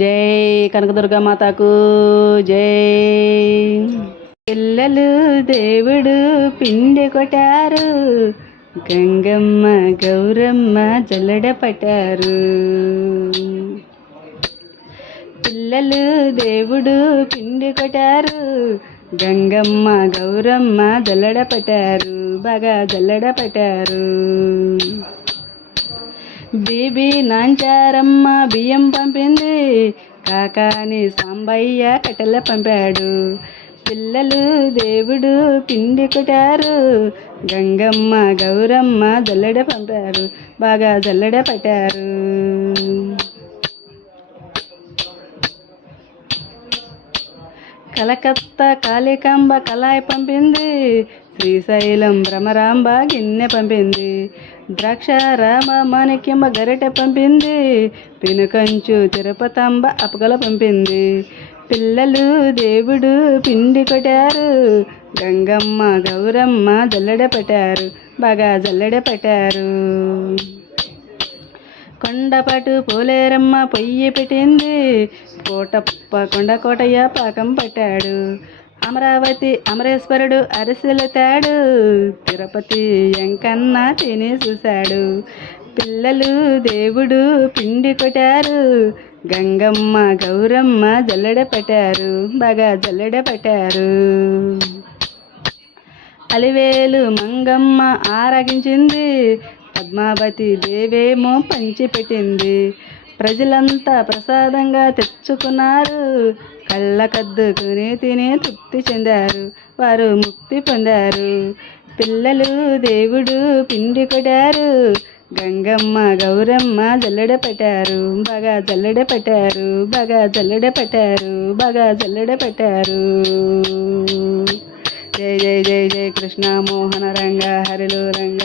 జై కనకదుర్గా మాతకు జై. పిల్లలు దేవుడు పిండి కొట్టారు, గంగమ్మ గౌరమ్మ జల్లెడ పట్టారు. పిల్లలు దేవుడు పిండి కొట్టారు, గంగమ్మ గౌరమ్మ జల్లెడ పట్టారు, బాగా జల్లెడ పట్టారు. బీబీ నాంచారమ్మ బియ్యం పంపింది, కాకాని సాంబయ్య కట్టెల పంపాడు. పిల్లలు దేవుడు పిండి కొట్టారు, గంగమ్మ గౌరమ్మ జల్లెడ పంపారు, బాగా జల్లెడ పట్టారు. కలకత్తా కాళికాంబ కళాయి పంపింది, శ్రీశైలం భ్రమరాంబ గిన్నె పంపింది. ద్రాక్ష రామ మాణిక్యంబ గరిటె పంపింది, పినుకంచు తిరుపతాంబ అపగల పంపింది. పిల్లలు దేవుడు పిండి కొట్టారు, గంగమ్మ గౌరమ్మ జల్లెడ పట్టారు, బాగా జల్లెడ పట్టారు. కొండపాటు పోలేరమ్మ పొయ్యి పెట్టింది, కొండకోటయ్య పాకం పట్టాడు. అమరావతి అమరేశ్వరుడు అరిసెలతాడు, తిరుపతి ఎంకన్న తిని చూశాడు. పిల్లలు దేవుడు పిండి కొట్టారు, గంగమ్మ గౌరమ్మ జల్లెడ పట్టారు, బాగా జల్లెడ పట్టారు. అలివేలు మంగమ్మ ఆరగించింది, పద్మావతి దేవేమో పంచిపెట్టింది. ప్రజలంతా ప్రసాదంగా తెచ్చుకున్నారు, కళ్ళకద్దుకుని తిని తృప్తి చెందారు, వారు ముక్తి పొందారు. పిల్లలు దేవుడు పిండి కొట్టారు, గంగమ్మ గౌరమ్మ జల్లెడ పెట్టారు, బాగా జల్లెడ పెట్టారు, బాగా జల్లెడ పెట్టారు, బాగా జల్లెడ పెట్టారు. జై జై జై జై కృష్ణ మోహన రంగ హరిలో రంగ.